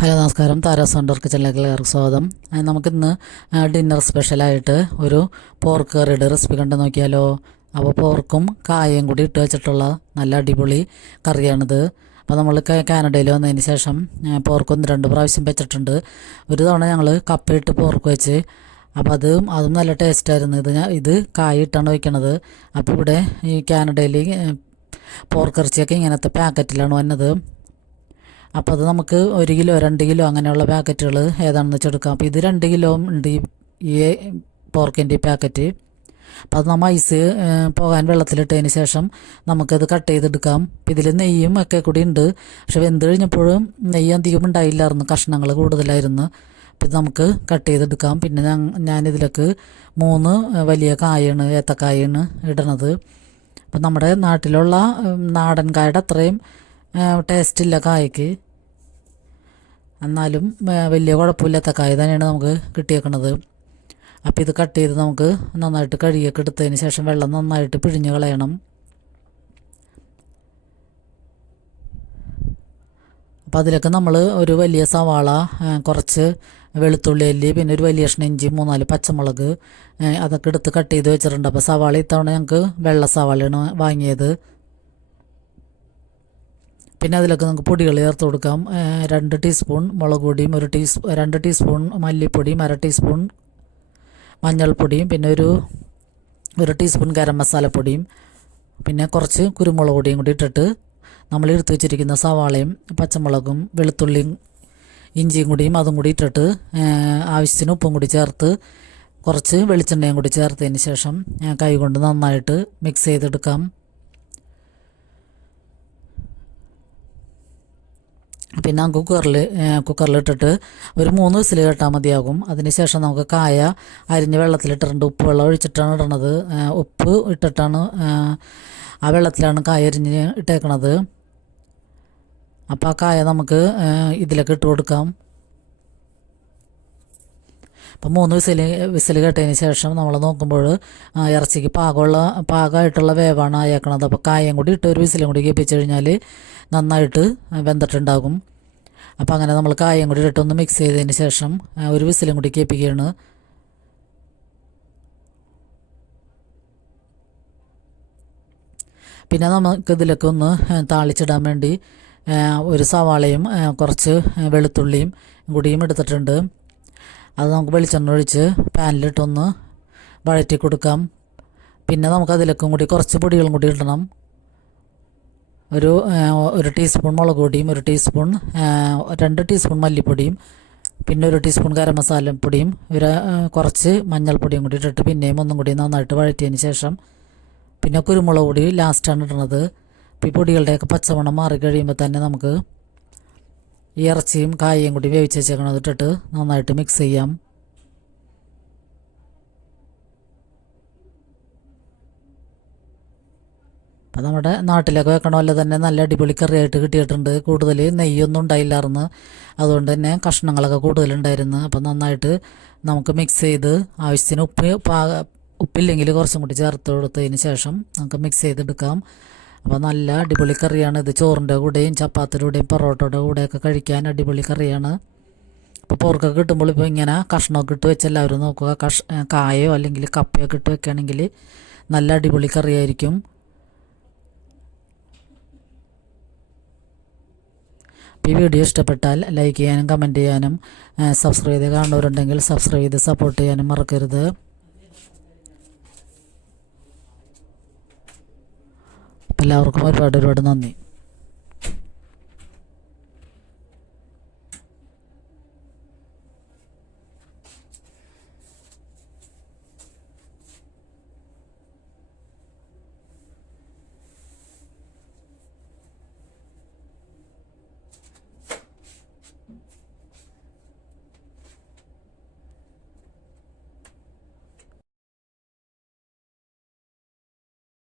Hello നമസ്കാരം, Tara's wonder കിച്ചണിലേക്ക് എല്ലാവർക്കും സ്വാഗതം. നമുക്കിന്ന് ഡിന്നർ സ്പെഷ്യലായിട്ട് ഒരു പോർക്ക് കറിയുടെ റെസിപ്പി കണ്ടു നോക്കിയാലോ. അപ്പോൾ പോർക്കും കായയും കൂടി ഇട്ട് വെച്ചിട്ടുള്ള നല്ല അടിപൊളി കറിയാണിത്. അപ്പോൾ നമ്മൾ കാനഡയിൽ വന്നതിന് ശേഷം പോർക്ക് 1-2 പ്രാവശ്യം വെച്ചിട്ടുണ്ട്. ഒരു തവണ ഞങ്ങൾ കപ്പയിട്ട് പോർക്ക് വെച്ച്, അപ്പോൾ അതും നല്ല ടേസ്റ്റായിരുന്നു. ഇത് കായ ഇട്ടാണ് വയ്ക്കണത്. അപ്പോൾ ഇവിടെ ഈ കാനഡയിൽ പോർക്കിറച്ചിയൊക്കെ ഇങ്ങനത്തെ പാക്കറ്റിലാണ് വന്നത്. അപ്പോൾ അത് നമുക്ക് 1 കിലോ 2 കിലോ അങ്ങനെയുള്ള പാക്കറ്റുകൾ ഏതാണെന്ന് വെച്ചെടുക്കാം. അപ്പോൾ ഇത് 2 കിലോ ഉണ്ട് ഈ പോർക്കിൻ്റെ ഈ പാക്കറ്റ്. അപ്പോൾ അത് നമ്മൾ ഐസ് പോകാൻ വെള്ളത്തിലിട്ടതിന് ശേഷം നമുക്കത് കട്ട് ചെയ്തെടുക്കാം. അപ്പോൾ ഇതിൽ നെയ്യും ഒക്കെ കൂടി ഉണ്ട്. പക്ഷെ വെന്ത് കഴിഞ്ഞപ്പോഴും നെയ്യ് അധികം ഉണ്ടായില്ലായിരുന്നു, കഷ്ണങ്ങൾ കൂടുതലായിരുന്നു. അപ്പോൾ ഇത് നമുക്ക് കട്ട് ചെയ്തെടുക്കാം. പിന്നെ ഞാനിതിലേക്ക് 3 വലിയ കായാണ്, ഏത്തക്കായാണ് ഇടണത്. അപ്പം നമ്മുടെ നാട്ടിലുള്ള നാടൻ കായുടെ അത്രയും ടേസ്റ്റ് ഇല്ല കായ്ക്ക്, എന്നാലും വലിയ കുഴപ്പമില്ലാത്ത കായ തന്നെയാണ് നമുക്ക് കിട്ടിയേക്കണത്. അപ്പോൾ ഇത് കട്ട് ചെയ്ത് നമുക്ക് നന്നായിട്ട് കഴുകിയൊക്കെ എടുത്തതിന് ശേഷം വെള്ളം നന്നായിട്ട് പിഴിഞ്ഞ് കളയണം. അപ്പോൾ അതിലേക്ക് നമ്മൾ ഒരു വലിയ സവാള, കുറച്ച് വെളുത്തുള്ളി അല്ലി, പിന്നെ ഒരു വലിയ കഷ്ണം ഇഞ്ചി, 3-4 പച്ചമുളക് അതൊക്കെ എടുത്ത് കട്ട് ചെയ്ത് വെച്ചിട്ടുണ്ട്. അപ്പോൾ സവാള ഇത്തവണ ഞങ്ങൾക്ക് വെള്ള സവാളയാണ് വാങ്ങിയത്. പിന്നെ അതിലൊക്കെ നമുക്ക് പൊടികൾ ചേർത്ത് കൊടുക്കാം. 2 ടീസ്പൂൺ മുളക് പൊടിയും 2 ടീസ്പൂൺ മല്ലിപ്പൊടിയും 1/2 ടീസ്പൂൺ മഞ്ഞൾപ്പൊടിയും പിന്നെ ഒരു ടീസ്പൂൺ ഗരം മസാലപ്പൊടിയും പിന്നെ കുറച്ച് കുരുമുളക് പൊടിയും കൂടി ഇട്ടിട്ട് നമ്മൾ എടുത്ത് വെച്ചിരിക്കുന്ന സവാളയും പച്ചമുളകും വെളുത്തുള്ളിയും ഇഞ്ചിയും കൂടിയും അതും കൂടി ഇട്ടിട്ട് ആവശ്യത്തിന് ഉപ്പും കൂടി ചേർത്ത് കുറച്ച് വെളിച്ചെണ്ണയും കൂടി ചേർത്തതിന് ശേഷം കൈ കൊണ്ട് നന്നായിട്ട് മിക്സ് ചെയ്തെടുക്കാം. പിന്നെ കുക്കറിലിട്ടിട്ട് ഒരു 3 വിസിൽ കേട്ടാൽ മതിയാകും. അതിനുശേഷം നമുക്ക് കായ അരിഞ്ഞ് വെള്ളത്തിലിട്ടിട്ടുണ്ട്. ഉപ്പ് വെള്ളം ഒഴിച്ചിട്ടാണ് ഇടണത്. ഉപ്പ് ഇട്ടിട്ടാണ് ആ വെള്ളത്തിലാണ് കായ അരിഞ്ഞ് ഇട്ടേക്കണത്. അപ്പോൾ ആ കായ നമുക്ക് ഇതിലേക്ക് ഇട്ട് കൊടുക്കാം. അപ്പം 3 വിസിൽ കേട്ടതിന് ശേഷം നമ്മൾ നോക്കുമ്പോൾ ഇറച്ചിക്ക് പാകമായിട്ടുള്ള വേവാണ് ആയേക്കണത്. അപ്പോൾ കായം കൂടി ഇട്ട് ഒരു വിസിലും കൂടി കേൾപ്പിച്ച് കഴിഞ്ഞാൽ നന്നായിട്ട് വെന്തിട്ടുണ്ടാകും. അപ്പോൾ അങ്ങനെ നമ്മൾ കായം കൂടി ഇട്ടൊന്ന് മിക്സ് ചെയ്തതിന് ശേഷം ഒരു വിസിലും കൂടി കേൾപ്പിക്കുകയാണ്. പിന്നെ നമുക്ക് ഇതിലേക്ക് ഒന്ന് താളിച്ചിടാൻ വേണ്ടി ഒരു സവാളയും കുറച്ച് വെളുത്തുള്ളിയും കൂടിയും എടുത്തിട്ടുണ്ട്. അത് നമുക്ക് വെളിച്ചെണ്ണ ഒഴിച്ച് പാനിലിട്ടൊന്ന് വഴറ്റി കൊടുക്കാം. പിന്നെ നമുക്ക് അതിലേക്കും കൂടി കുറച്ച് പൊടികളും കൂടി ഇടണം. ഒരു ടീസ്പൂൺ മുളക് പൊടിയും 2 ടീസ്പൂൺ മല്ലിപ്പൊടിയും പിന്നെ 1 ടീസ്പൂൺ ഗരം മസാലപ്പൊടിയും കുറച്ച് മഞ്ഞൾപ്പൊടിയും കൂടി ഇട്ടിട്ട് പിന്നെയും ഒന്നും കൂടി നന്നായിട്ട് വഴറ്റിയതിന് ശേഷം പിന്നെ കുരുമുളക് പൊടി ലാസ്റ്റാണ് ഇടുന്നത്. ഈ പൊടികളുടെയൊക്കെ പച്ചമണം മാറി കഴിയുമ്പോൾ തന്നെ നമുക്ക് ഈ ഇറച്ചിയും കായയും കൂടി വേവിച്ച് വെച്ചേക്കണത് ഇട്ടിട്ട് നന്നായിട്ട് മിക്സ് ചെയ്യാം. അപ്പോൾ നമ്മുടെ നാട്ടിലൊക്കെ വെക്കണ പോലെ തന്നെ നല്ല അടിപൊളി കറിയായിട്ട് കിട്ടിയിട്ടുണ്ട്. കൂടുതൽ നെയ്യൊന്നും ഉണ്ടായില്ലായിരുന്നു, അതുകൊണ്ട് തന്നെ കഷ്ണങ്ങളൊക്കെ കൂടുതലുണ്ടായിരുന്നു. അപ്പോൾ നന്നായിട്ട് നമുക്ക് മിക്സ് ചെയ്ത് ആവശ്യത്തിന് ഉപ്പില്ലെങ്കിൽ കുറച്ചും കൂടി ചേർത്ത് കൊടുത്തതിന് ശേഷം നമുക്ക് മിക്സ് ചെയ്തെടുക്കാം. അപ്പോൾ നല്ല അടിപൊളി കറിയാണ് ഇത്. ചോറിൻ്റെ കൂടെയും ചപ്പാത്തിയുടെ കൂടെയും പൊറോട്ടയുടെ കൂടെയൊക്കെ കഴിക്കാൻ അടിപൊളി കറിയാണ്. അപ്പോൾ പോർക്കൊക്കെ കിട്ടുമ്പോൾ ഇപ്പോൾ ഇങ്ങനെ കഷ്ണമൊക്കെ ഇട്ട് വെച്ച് എല്ലാവരും നോക്കുക. കായോ അല്ലെങ്കിൽ കപ്പയൊക്കെ ഇട്ട് വെക്കുകയാണെങ്കിൽ നല്ല അടിപൊളി കറിയായിരിക്കും. ഈ വീഡിയോ ഇഷ്ടപ്പെട്ടാൽ ലൈക്ക് ചെയ്യാനും കമൻറ്റ് ചെയ്യാനും സബ്സ്ക്രൈബ് ചെയ്ത് കാണുന്നവരുണ്ടെങ്കിൽ സബ്സ്ക്രൈബ് ചെയ്ത് സപ്പോർട്ട് ചെയ്യാനും മറക്കരുത്. എല്ലാവർക്കും ഒരുപാട് നന്ദി.